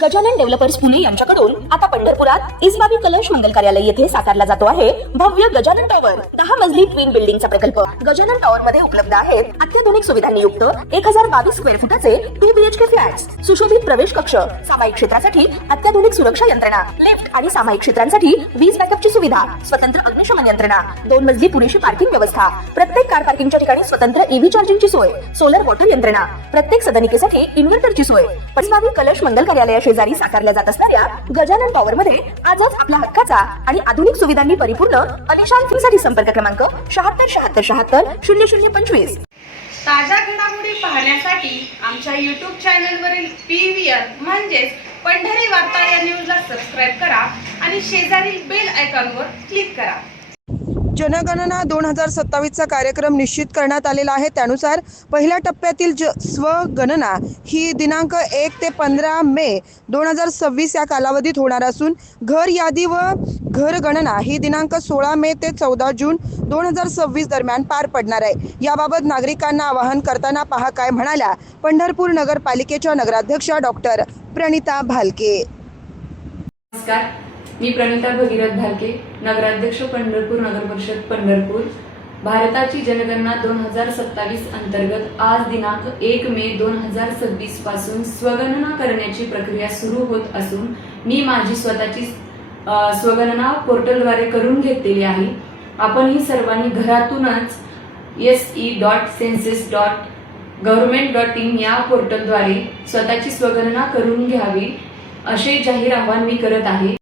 Gajanan developers Pune यांच्याकडून आता पंढरपुरात इसबाबी कलश मंगल कार्यालय येथे साकारला जातो आहे भव्य गजानन टॉवर 10 मजली ट्विन बिल्डिंगचा प्रकल्प। गजानन टॉवर मध्ये उपलब्ध आहेत अत्याधुनिक सुविधांनी युक्त 1022 स्क्वेअर फुटाचे 2 BHK फ्लॅट्स, सुशोभित प्रवेश कक्ष, सामायिक क्षेत्रासाठी अत्याधुनिक सुरक्षा यंत्रणा, लिफ्ट आणि सामायिक क्षेत्रांसाठी वीज बॅकअपची सुविधा, स्वतंत्र अग्निशमन यंत्रणा, 2 मजली पुरेशी पार्किंग व्यवस्था, प्रत्येक कार पार्किंगच्या ठिकाणी स्वतंत्र ईव्ही चार्जिंगची सोय, सोलर वॉटर यंत्रणा, प्रत्येक सदनिकेसाठी इन्व्हर्टरची सोय। इसबाबी कलश मंगल कार्यालय शेजारी साकारल्या जात असणाऱ्या गजानन टॉवर मध्ये आजच आपला हक्काचा आणि आधुनिक सुविधांनी परिपूर्ण अलिशान फ्रीसाठी संपर्क क्रमांक 7677700025। ताज्या घडामोडी पाहण्यासाठी आमच्या YouTube चॅनलवरील PVR म्हणजेच पंढरी वार्ता या न्यूजला सबस्क्राइब करा आणि शेजारील बेल आयकॉनवर क्लिक करा। जनगणना 2027चा कार्यक्रम निश्चित करण्यात आलेला आहे। त्यानुसार पहिल्या टप्प्यातील स्वगणना ही दिनांक 1 ते 15 मे 2026 या कालावधीत होणार असून घर यादी व घर गणना ही दिनांक 16 मे ते 14 जून 2026 दरम्यान पार पडणार आहे। याबाबत नागरिकांना आवाहन करताना पहा काय म्हणाल्या पंढरपूर नगरपालिकेच्या नगराध्यक्षा डॉक्टर प्रणिता भालके। नमस्कार, मी प्रणिता भगीरथ भालके, नगराध्यक्ष पंढरपूर नगर परिषद पंढरपूर। भारताची जनगणना 2027 अंतर्गत आज दिनांक 1 मे 2026 पासून स्वगणना करण्याची प्रक्रिया सुरू होत असून मी माझी स्वतःची स्वगणना पोर्टलद्वारे करून घेतलेली आहे। आपणही सर्वांनी घरातूनच se.census.government.in या पोर्टलद्वारे स्वतःची स्वगणना करून घ्यावी असे जाहीर आवाहन मी करत आहे।